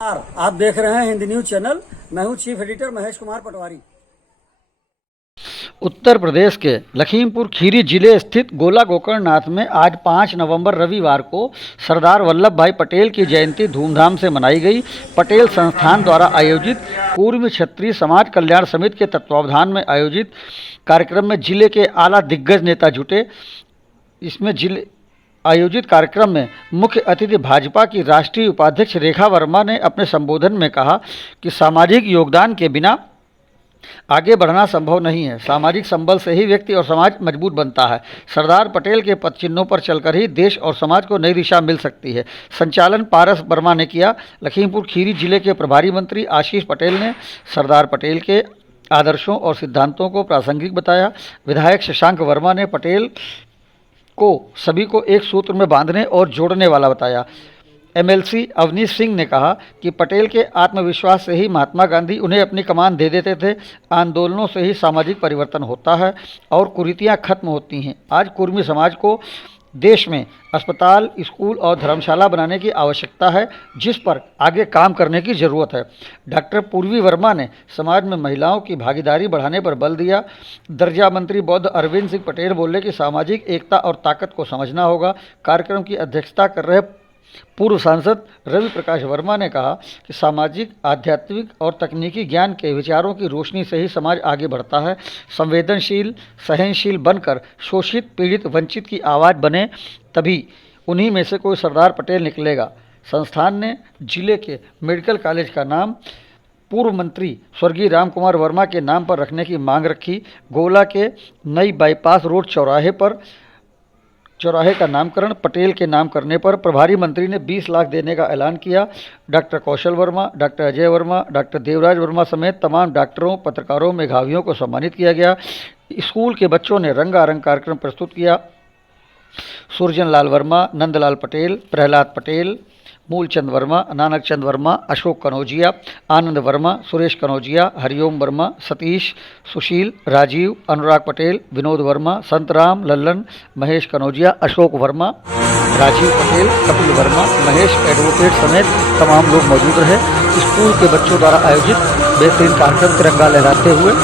आप देख रहे हैं हिंदी न्यूज चैनल। मैं हूं चीफ एडिटर महेश कुमार पटवारी। उत्तर प्रदेश के लखीमपुर खीरी जिले स्थित गोला गोकर्णनाथ में आज 5 नवंबर रविवार को सरदार वल्लभ भाई पटेल की जयंती धूमधाम से मनाई गई। पटेल संस्थान द्वारा आयोजित पूर्व क्षत्रिय समाज कल्याण समिति के तत्वावधान में आयोजित कार्यक्रम में जिले के आला दिग्गज नेता जुटे। इसमें जिले आयोजित कार्यक्रम में मुख्य अतिथि भाजपा की राष्ट्रीय उपाध्यक्ष रेखा वर्मा ने अपने संबोधन में कहा कि सामाजिक योगदान के बिना आगे बढ़ना संभव नहीं है। सामाजिक संबल से ही व्यक्ति और समाज मजबूत बनता है। सरदार पटेल के पद चिन्हों पर चलकर ही देश और समाज को नई दिशा मिल सकती है। संचालन पारस वर्मा ने किया। लखीमपुर खीरी जिले के प्रभारी मंत्री आशीष पटेल ने सरदार पटेल के आदर्शों और सिद्धांतों को प्रासंगिक बताया। विधायक शशांक वर्मा ने पटेल को सभी को एक सूत्र में बांधने और जोड़ने वाला बताया। एमएलसी अवनीश सिंह ने कहा कि पटेल के आत्मविश्वास से ही महात्मा गांधी उन्हें अपनी कमान दे देते थे। आंदोलनों से ही सामाजिक परिवर्तन होता है और कुरीतियां खत्म होती हैं। आज कुर्मी समाज को देश में अस्पताल, स्कूल और धर्मशाला बनाने की आवश्यकता है, जिस पर आगे काम करने की ज़रूरत है। डॉक्टर पूर्वी वर्मा ने समाज में महिलाओं की भागीदारी बढ़ाने पर बल दिया। दर्जा मंत्री बौद्ध अरविंद सिंह पटेल बोले कि सामाजिक एकता और ताकत को समझना होगा। कार्यक्रम की अध्यक्षता कर रहे पूर्व सांसद रवि प्रकाश वर्मा ने कहा कि सामाजिक, आध्यात्मिक और तकनीकी ज्ञान के विचारों की रोशनी से ही समाज आगे बढ़ता है। संवेदनशील, सहनशील बनकर शोषित, पीड़ित, वंचित की आवाज़ बने, तभी उन्हीं में से कोई सरदार पटेल निकलेगा। संस्थान ने जिले के मेडिकल कॉलेज का नाम पूर्व मंत्री स्वर्गीय राम कुमार वर्मा के नाम पर रखने की मांग रखी। गोला के नई बाईपास रोड चौराहे का नामकरण पटेल के नाम करने पर प्रभारी मंत्री ने 20 लाख देने का ऐलान किया। डॉक्टर कौशल वर्मा, डॉक्टर अजय वर्मा, डॉक्टर देवराज वर्मा समेत तमाम डॉक्टरों, पत्रकारों, मेधावियों को सम्मानित किया गया। स्कूल के बच्चों ने रंगारंग कार्यक्रम प्रस्तुत किया। सुरजन लाल वर्मा, नंदलाल पटेल, प्रहलाद पटेल, मूलचंद वर्मा, नानक चंद वर्मा, अशोक कनौजिया, आनंद वर्मा, सुरेश कनौजिया, हरिओम वर्मा, सतीश, सुशील, राजीव, अनुराग पटेल, विनोद वर्मा, संतराम, लल्लन, महेश कनौजिया, अशोक वर्मा, राजीव पटेल, कपिल वर्मा, महेश एडवोकेट समेत तमाम लोग मौजूद रहे। स्कूल के बच्चों द्वारा आयोजित बेहतरीन कार्यक्रम तिरंगा लहराते हुए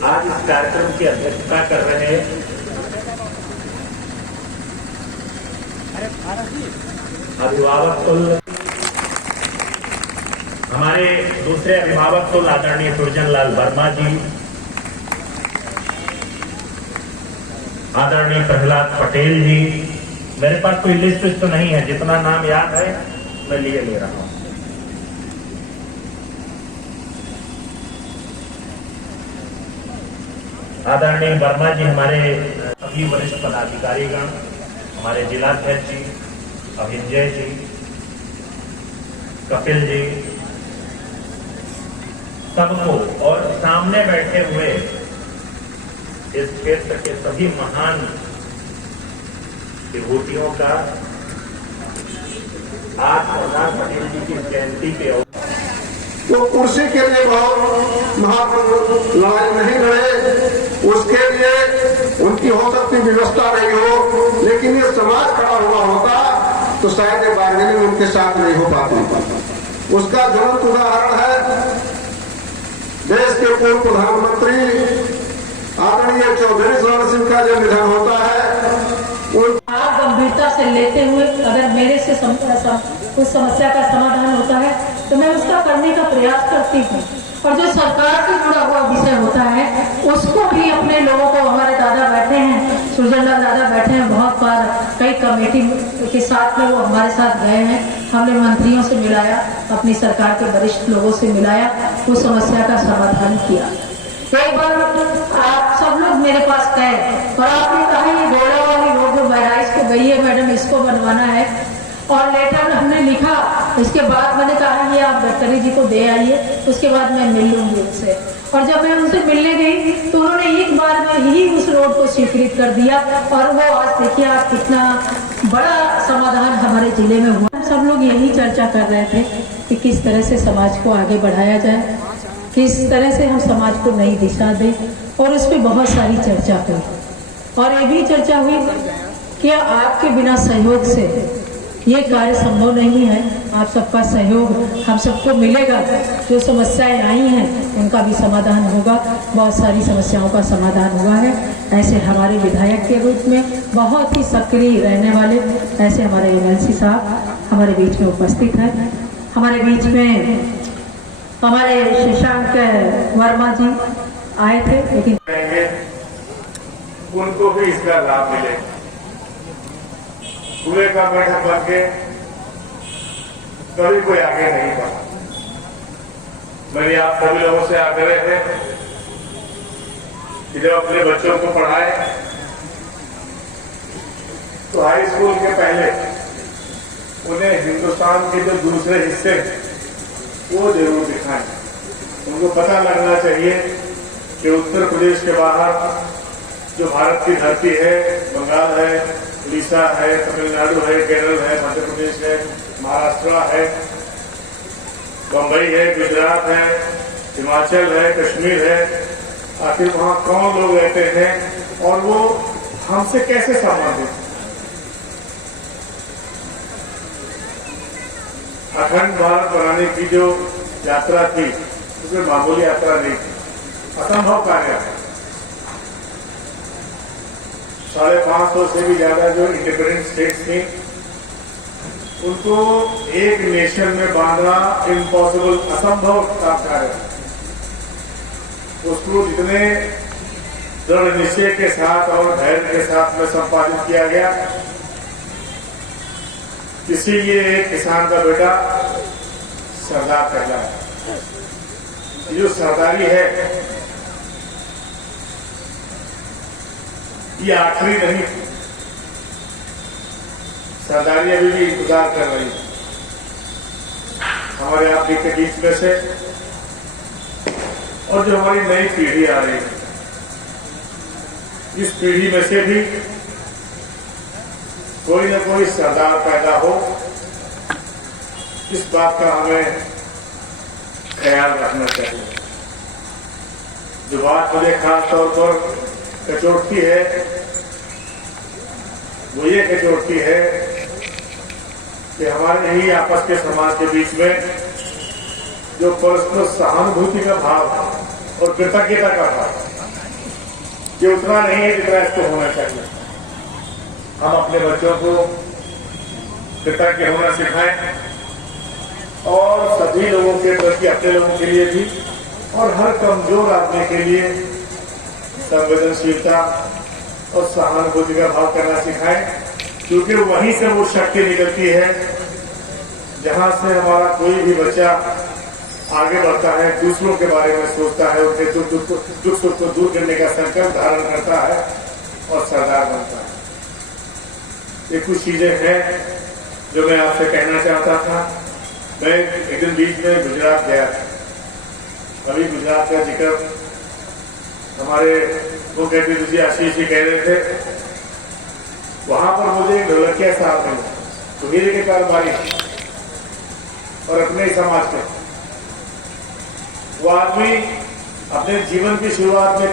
आज इस कार्यक्रम की अध्यक्षता कर रहे अभिभावक तुल्य हमारे दूसरे अभिभावक तुल्य आदरणीय सुरजन लाल वर्मा जी, आदरणीय प्रहलाद पटेल जी। मेरे पास कोई लिस्ट तो नहीं है, जितना नाम याद है मैं लिए ले रहा हूं। आदरणीय वर्मा जी हमारे सभी वरिष्ठ पदाधिकारीगण, हमारे जिलाध्यक्ष जी, अभिंजय जी, कपिल जी, सबको और सामने बैठे हुए इस क्षेत्र के सभी महान विभूतियों का आज सरदार पटेल जी की जयंती के वो कुर्सी के लिए बहुत महापुरुष लड़ाई नहीं लड़े, उसके लिए उनकी हो सकती व्यवस्था नहीं हो, लेकिन ये समाज खड़ा हुआ होता तो शायद ये बार्गेनिंग उनके साथ नहीं हो पाती। उसका ज्वलंत उदाहरण है देश के पूर्व प्रधानमंत्री आदरणीय चौधरी चरण सिंह का जब निधन होता है, आप गंभीरता से लेते हुए अगर मेरे से कुछ समस्या का समाधान होता है तो मैं उसका करने का प्रयास करती हूँ। और जो सरकार से जुड़ा हुआ विषय होता है कमेटी के साथ में वो हमारे साथ गए हैं। हमने मंत्रियों से मिलाया, अपनी सरकार के वरिष्ठ लोगों से मिलाया, उस समस्या का समाधान किया। एक बार आप सब लोग मेरे पास गए और आपने कहा ये गोला वाली रोड जो बहराइच को गई है मैडम, इसको बनवाना है। और लेटर हमने लिखा, इसके बाद मैंने कहा ये आप गडकरी जी को दे आइए, उसके बाद मैं मिल लूंगी उनसे। और जब मैं उनसे मिलने गई तो उन्होंने एक बार में ही उस रोड को स्वीकृत कर दिया। और वो आज देखिए आप कितना बड़ा समाधान हमारे जिले में हुआ। हम सब लोग यही चर्चा कर रहे थे कि किस तरह से समाज को आगे बढ़ाया जाए, किस तरह से हम समाज को नई दिशा दें, और उस पर बहुत सारी चर्चा हुई। और ये भी चर्चा हुई कि आपके बिना सहयोग से ये कार्य संभव नहीं है। आप सबका सहयोग हम सबको मिलेगा, जो समस्याएं आई हैं उनका भी समाधान होगा। बहुत सारी समस्याओं का समाधान हुआ है। ऐसे हमारे विधायक के रूप में बहुत ही सक्रिय रहने वाले ऐसे हमारे एमएलसी साहब हमारे बीच में उपस्थित हैं। हमारे बीच में हमारे शशांक वर्मा जी आए थे, लेकिन उनको भी इसका लाभ मिले। पूरे का बैठक बन के कभी कोई आगे नहीं बढ़ा। मेरी आप सभी लोगों से आग्रह है कि जब अपने बच्चों को पढ़ाए तो हाई स्कूल के पहले उन्हें हिंदुस्तान के जो दूसरे हिस्से वो जरूर दिखाएं। उनको पता लगना चाहिए कि उत्तर प्रदेश के बाहर जो भारत की धरती है, बंगाल है, उड़ीसा है, तमिलनाडु है, केरल है, मध्य प्रदेश है, महाराष्ट्र है, बम्बई है, गुजरात है, हिमाचल है, कश्मीर है, आखिर वहां कौन लोग रहते हैं और वो हमसे कैसे संबंधित। अखंड भारत बनाने की जो यात्रा थी उसमें मामूली यात्रा नहीं थी, असंभव कार्य है। 550 से भी ज्यादा जो इंडिपेंडेंट स्टेट्स थी उनको एक नेशन में बांधना इम्पॉसिबल, असंभव का कार्य। उसको जितने दृढ़ निश्चय के साथ और धैर्य के साथ में संपादित किया गया। इसीलिए एक किसान का बेटा सरदार कहलाया। जो सरदारी है ये आखिरी नहीं, सरदारी अभी भी इंतजार कर रही है हमारे आप के बीच में से। और जो हमारी नई पीढ़ी आ रही है, इस पीढ़ी में से भी कोई न कोई सरदार पैदा हो, इस बात का हमें ख्याल रखना चाहिए। जो बात मुझे खास तौर पर कचोटती है वो ये कचोटती है कि हमारे ही आपस के समाज के बीच में जो परस्पर सहानुभूति का भाव और कृतज्ञता का भाव ये उतना नहीं है जितना इसको होना चाहिए। हम अपने बच्चों को कृतज्ञ होना सिखाएं और सभी लोगों के प्रति, अपने लोगों के लिए भी और हर कमजोर आदमी के लिए संवेदनशीलता और सहानुभूति का भाव करना सिखाएं, क्योंकि वहीं से वो शक्ति निकलती है जहां से हमारा कोई भी बच्चा आगे बढ़ता है, दूसरों के बारे में सोचता है, उनके दुख सुख को दूर करने का संकल्प धारण करता है और सरदार बनता है। ये कुछ चीजें हैं जो मैं आपसे कहना चाहता था। मैं एक दिन बीच में गुजरात गया था। अभी गुजरात का जिक्र हमारे मुख्य अतिथि आशीष जी कह रहे थे। वहां पर मुझे एक ढोलकिया साहब मिले, तो हीरे के कारोबारी और अपने ही समाज के। वो आदमी अपने जीवन की शुरुआत में